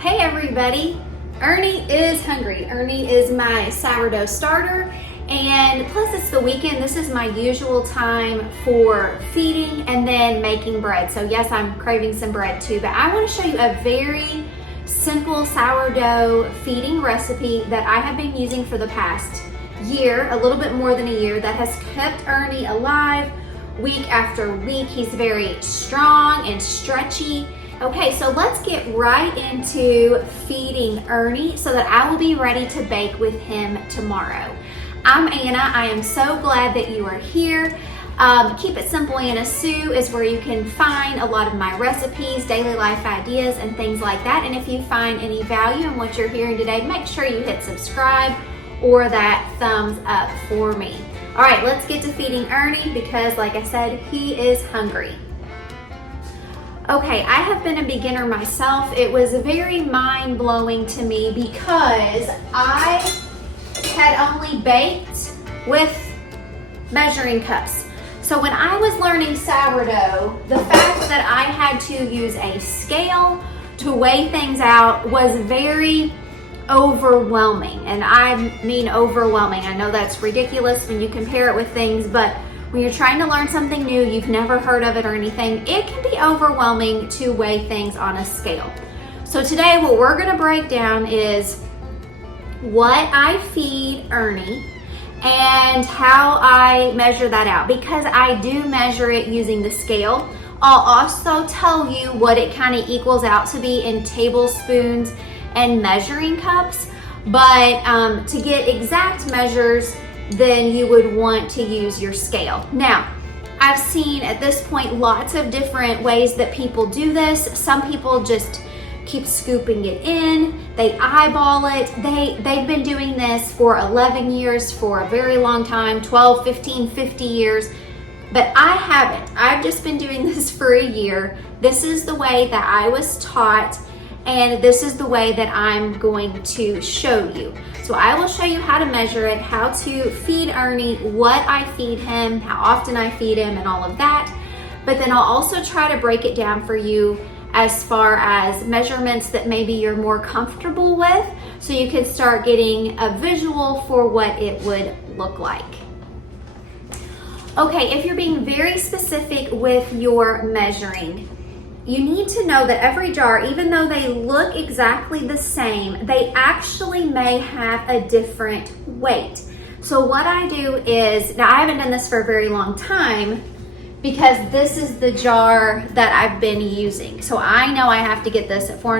Hey everybody, Ernie is hungry. Ernie is my sourdough starter, and plus it's the weekend. This is my usual time for feeding and then making bread. So yes, I'm craving some bread too, but I want to show you a very simple sourdough feeding recipe that I have been using for the past year, a little bit more than a year, that has kept Ernie alive week after week. He's very strong and stretchy. Okay, so let's get right into feeding Ernie so that I will be ready to bake with him tomorrow. I'm Anna. I am so glad that you are here. Keep It Simple Anna Sue is where you can find a lot of my recipes, daily life ideas, and things like that. And if you find any value in what you're hearing today, make sure you hit subscribe or that thumbs up for me. All right, let's get to feeding Ernie because, like I said, he is hungry. Okay, I have been a beginner myself. It was very mind-blowing to me because I had only baked with measuring cups. So when I was learning sourdough, the fact that I had to use a scale to weigh things out was very overwhelming. And I mean overwhelming. I know that's ridiculous when you compare it with things, but when you're trying to learn something new, you've never heard of it or anything, it can be overwhelming to weigh things on a scale. So today what we're gonna break down is what I feed Ernie and how I measure that out, because I do measure it using the scale. I'll also tell you what it kind of equals out to be in tablespoons and measuring cups, but to get exact measures, then you would want to use your scale. Now, I've seen at this point lots of different ways that people do this. Some people just keep scooping it in, they eyeball it. They've been doing this for 11 years, for a very long time, 12, 15, 50 years, but I haven't. I've just been doing this for a year. This is the way that I was taught, and this is the way that I'm going to show you. So I will show you how to measure it, how to feed Ernie, what I feed him, how often I feed him, and all of that. But then I'll also try to break it down for you as far as measurements that maybe you're more comfortable with, so you can start getting a visual for what it would look like. Okay, if you're being very specific with your measuring, you need to know that every jar, even though they look exactly the same, they actually may have a different weight. So what I do is, now I haven't done this for a very long time because this is the jar that I've been using. So I know I have to get this at 400